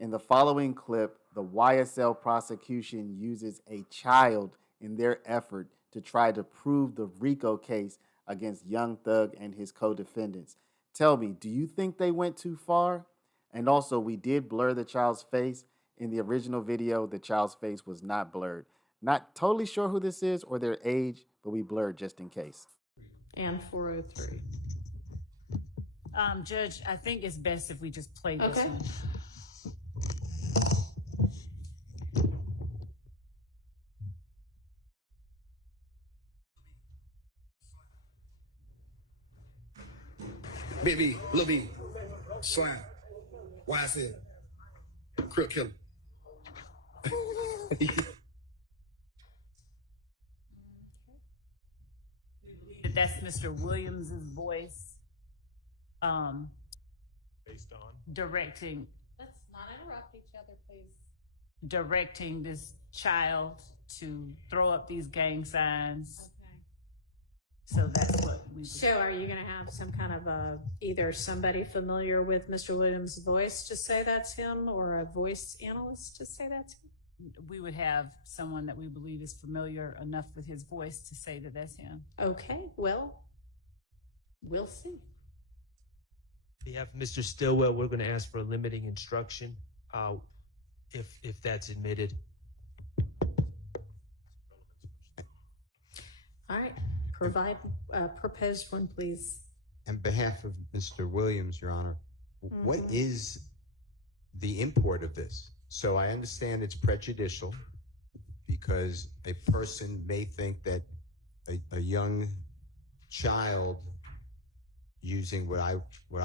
In the following clip, the YSL prosecution uses a child in their effort to try to prove the RICO case against Young Thug and his co-defendants. Tell me, do you think they went too far? And also, we did blur the child's face. In the original video, the child's face was not blurred. Not totally sure who this is or their age, but we blurred just in case. And 403. Judge, I think it's best if we just play this one. Big B, Lil B, Slime, YSL, Crip Killer. That's Mr. Williams's voice. Based on directing. Let's not interrupt each other, please. Directing this child to throw up these gang signs. Okay. So that's what we. So are you going to have some kind of either somebody familiar with Mr. Williams' voice to say that's him, or a voice analyst to say that's him? We would have someone that we believe is familiar enough with his voice to say that that's him. Okay, well, we'll see. We have Mr. Stillwell. We're going to ask for a limiting instruction if that's admitted. All right, provide proposed one, please. On behalf of Mr. Williams, Your Honor, what is the import of this? So I understand it's prejudicial because a person may think that a young child using what I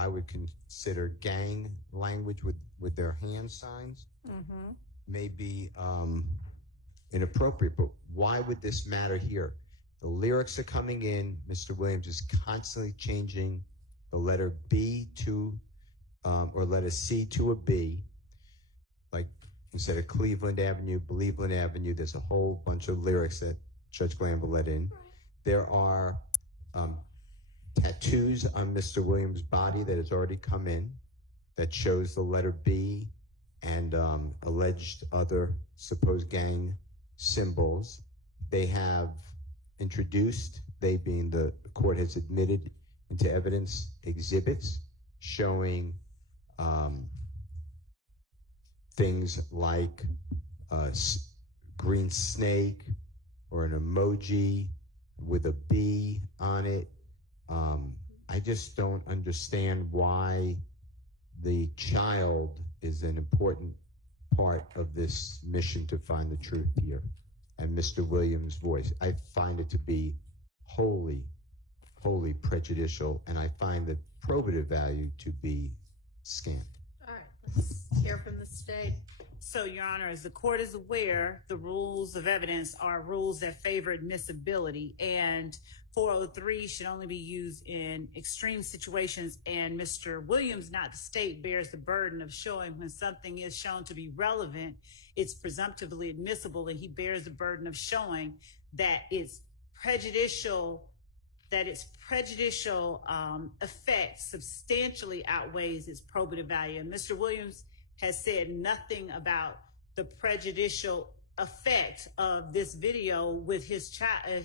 would consider gang language with their hand signs may be inappropriate. But why would this matter here? The lyrics are coming in. Mr. Williams is constantly changing the letter B to or letter C to a B. Like instead of Cleveland Avenue, Believeland Avenue, there's a whole bunch of lyrics that Judge Glanville let in. There are tattoos on Mr. Williams' body that has already come in that shows the letter B and alleged other supposed gang symbols. They have introduced, they being the court has admitted into evidence, exhibits showing things like a green snake or an emoji with a B on it. I just don't understand why the child is an important part of this mission to find the truth here. And Mr. Williams' voice, I find it to be wholly prejudicial, and I find the probative value to be scant. All right, let's hear from the state. So, Your Honor, as the court is aware, the rules of evidence are rules that favor admissibility, and 403 should only be used in extreme situations, and Mr. Williams, not the state, bears the burden of showing when something is shown to be relevant, it's presumptively admissible, and he bears the burden of showing that its prejudicial effect substantially outweighs its probative value. And Mr. Williams has said nothing about the prejudicial effect of this video with his child,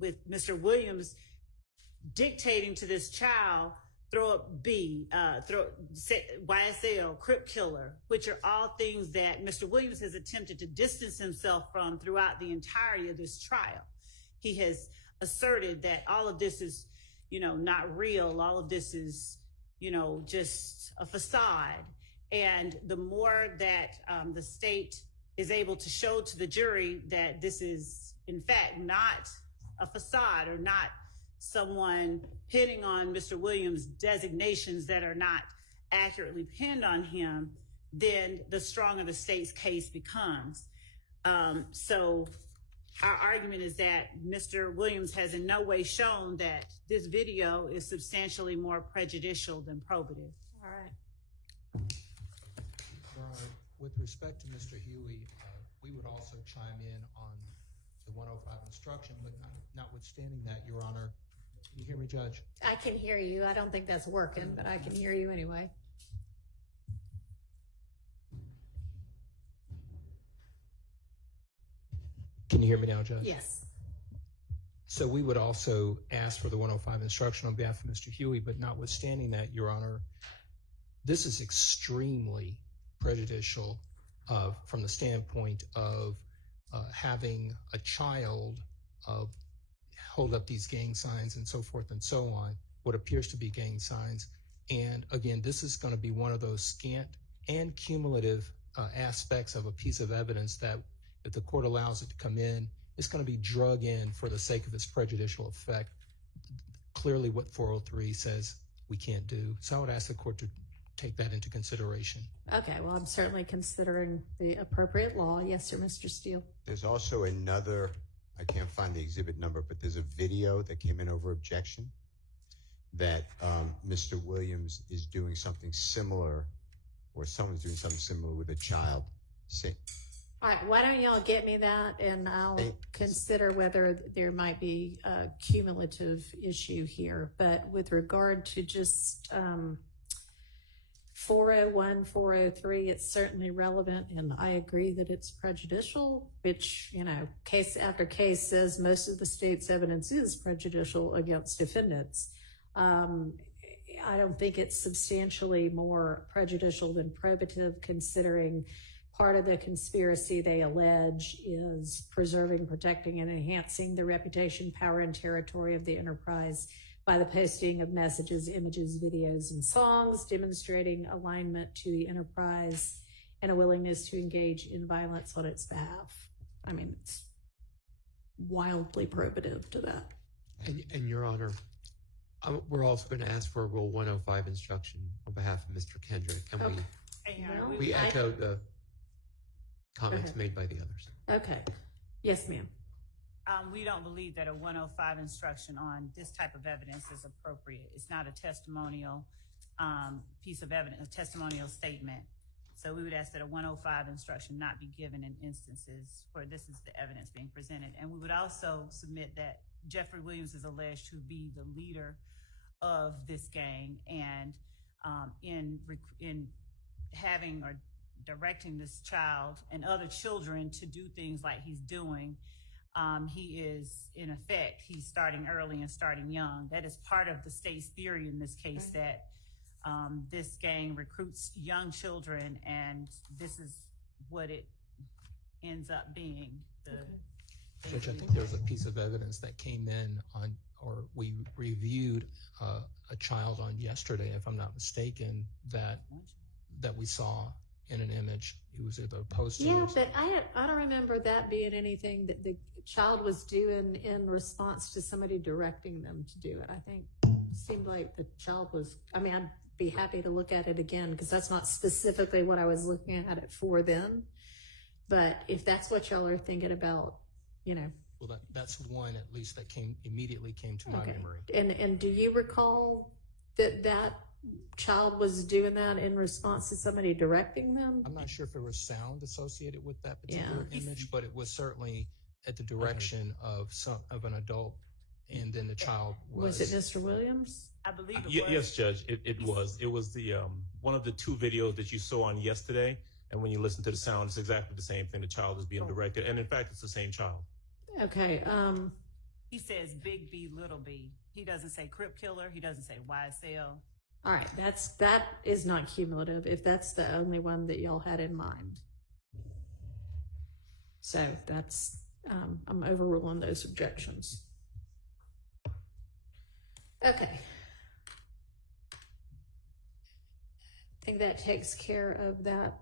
with Mr. Williams dictating to this child, throw up B, YSL, Crip Killer, which are all things that Mr. Williams has attempted to distance himself from throughout the entirety of this trial. He has asserted that all of this is, not real. All of this is, just a facade. And the more that the state is able to show to the jury that this is, in fact, not a facade or not someone pinning on Mr. Williams' designations that are not accurately pinned on him, then the stronger the state's case becomes. So our argument is that Mr. Williams has in no way shown that this video is substantially more prejudicial than probative. All right. With respect to Mr. Huey, we would also chime in on the 105 instruction, but notwithstanding that, Your Honor, can you hear me, Judge? I can hear you. I don't think that's working, but I can hear you anyway. Can you hear me now, Judge? Yes. So we would also ask for the 105 instruction on behalf of Mr. Huey, but notwithstanding that, Your Honor, this is extremely prejudicial from the standpoint of having a child hold up these gang signs and so forth and so on, what appears to be gang signs. And again, this is going to be one of those scant and cumulative aspects of a piece of evidence that if the court allows it to come in, it's going to be drug in for the sake of its prejudicial effect. Clearly what 403 says we can't do. So I would ask the court to take that into consideration. Okay, well, I'm certainly considering the appropriate law. Yes, sir, Mr. Steele. There's also another, I can't find the exhibit number, but there's a video that came in over objection that Mr. Williams is doing something similar, or someone's doing something similar with a child. All right, why don't y'all get me that, and I'll consider whether there might be a cumulative issue here. But with regard to just 401, 403, it's certainly relevant, and I agree that it's prejudicial, which, you know, case after case says most of the state's evidence is prejudicial against defendants. I don't think it's substantially more prejudicial than probative, considering part of the conspiracy they allege is preserving, protecting, and enhancing the reputation, power, and territory of the enterprise by the posting of messages, images, videos, and songs demonstrating alignment to the enterprise and a willingness to engage in violence on its behalf. I mean, it's wildly probative to that. And Your Honor, we're also going to ask for a Rule 105 instruction on behalf of Mr. Kendrick, and Well, we echo the comments made by the others. Okay. Yes, ma'am. We don't believe that a 105 instruction on this type of evidence is appropriate. It's not a testimonial piece of evidence, a testimonial statement. So we would ask that a 105 instruction not be given in instances where this is the evidence being presented. And we would also submit that Jeffrey Williams is alleged to be the leader of this gang, and in having or directing this child and other children to do things like he's doing, he is, in effect, he's starting early and starting young. That is part of the state's theory in this case, that this gang recruits young children, and this is what it ends up being. Judge, I think there was a piece of evidence that came in on, or we reviewed a child on yesterday, if I'm not mistaken, that we saw in an image. He was either posting. Yeah, but I don't remember that being anything that the child was doing in response to somebody directing them to do it. I think it seemed like the child was, I mean, I'd be happy to look at it again, because that's not specifically what I was looking at it for then. But if that's what y'all are thinking about, you know. Well, that's one at least that immediately came to my memory. And do you recall that child was doing that in response to somebody directing them? I'm not sure if there was sound associated with that particular image, but it was certainly at the direction of an adult, and then the child was. Was it Mr. Williams? I believe it was. Yes, Judge. It was. It was the one of the two videos that you saw on yesterday, and when you listen to the sound, it's exactly the same thing. The child is being directed, and in fact, it's the same child. Okay. He says Big B, Little B. He doesn't say Crip Killer. He doesn't say YSL. All right, that is not cumulative, if that's the only one that y'all had in mind. So that's, I'm overruling those objections. Okay. I think that takes care of that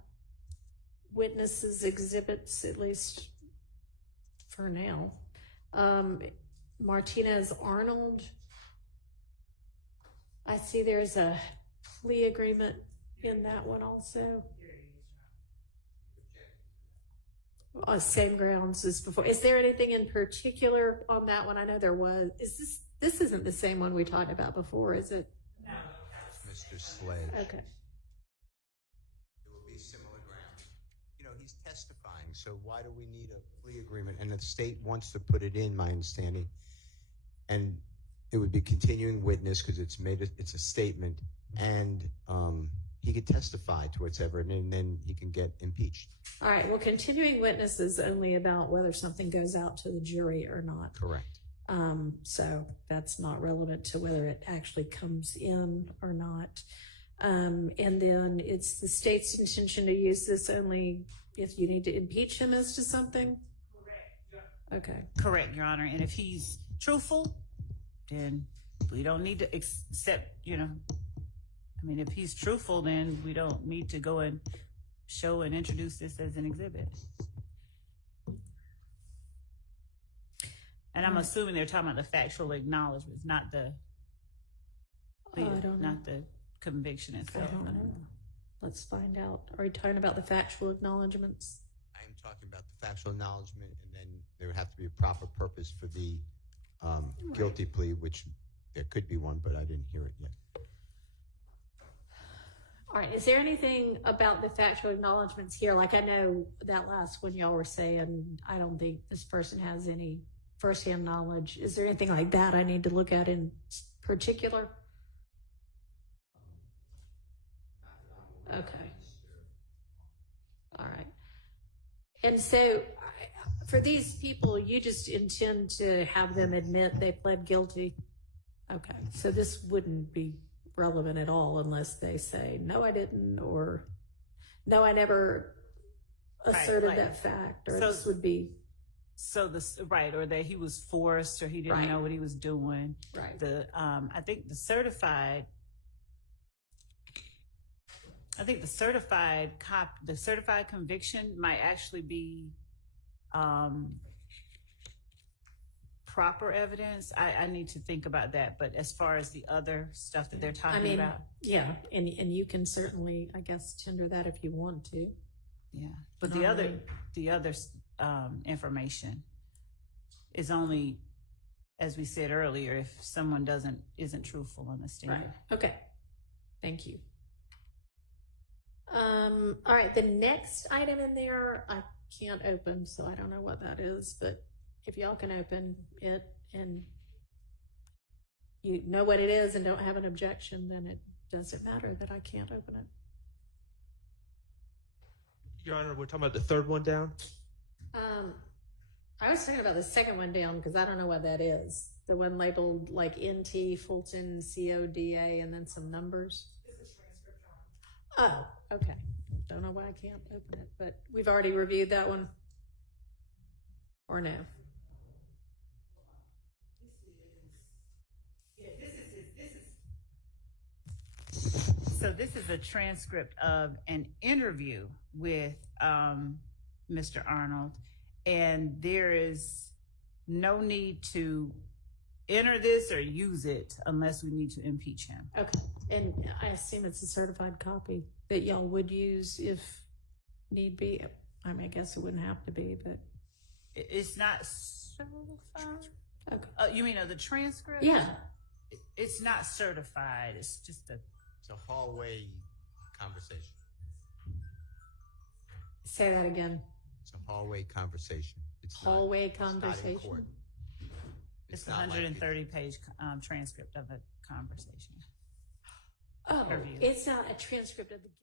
witnesses exhibits, at least for now. Martinez Arnold. I see there's a plea agreement in that one also. Same grounds as before. Is there anything in particular on that one? I know there was. This isn't the same one we talked about before, is it? No. Mr. Slade. Okay. It will be similar grounds. You know, he's testifying, so why do we need a plea agreement? And the state wants to put it in, my understanding. And it would be continuing witness because it's a statement, and he could testify to whatever, and then he can get impeached. All right, well, continuing witness is only about whether something goes out to the jury or not. Correct. So that's not relevant to whether it actually comes in or not. And then it's the state's intention to use this only if you need to impeach him as to something? Correct. Okay. Correct, Your Honor. And if he's truthful, then we don't need to accept, I mean, if he's truthful, then we don't need to go and show and introduce this as an exhibit. And I'm assuming they're talking about the factual acknowledgments, not the not the conviction itself. I don't know. Let's find out. Are you talking about the factual acknowledgments? I am talking about the factual acknowledgement, and then there would have to be a proper purpose for the guilty plea, which there could be one, but I didn't hear it yet. All right. Is there anything about the factual acknowledgments here? Like, I know that last one y'all were saying, I don't think this person has any firsthand knowledge. Is there anything like that I need to look at in particular? Okay. All right. And so for these people, you just intend to have them admit they pled guilty? Okay. So this wouldn't be relevant at all unless they say, no, I didn't, or no, I never asserted that fact, or this would be. So or that he was forced, or he didn't know what he was doing. Right. I think the certified conviction might actually be proper evidence. I need to think about that. But as far as the other stuff that they're talking about, yeah, and you can certainly, I guess, tender that if you want to. Yeah, but the other information is only, as we said earlier, if someone isn't truthful on the stand. Right. Okay. Thank you. All right. The next item in there, I can't open, so I don't know what that is, but if y'all can open it and you know what it is and don't have an objection, then it doesn't matter that I can't open it. Your Honor, we're talking about the third one down? I was talking about the second one down because I don't know what that is. The one labeled like NT Fulton CODA and then some numbers. Oh, okay. Don't know why I can't open it, but we've already reviewed that one. Or no? So this is a transcript of an interview with Mr. Arnold, and there is no need to enter this or use it unless we need to impeach him. Okay. And I assume it's a certified copy that y'all would use if need be. I mean, I guess it wouldn't have to be, but. It's not certified? Okay. You mean of the transcript? Yeah. It's not certified. It's just It's a hallway conversation. Say that again. It's a hallway conversation. It's Hallway not, conversation? It's not in court. It's a not like 130-page transcript of a conversation. Oh, Interview. it's not a transcript of the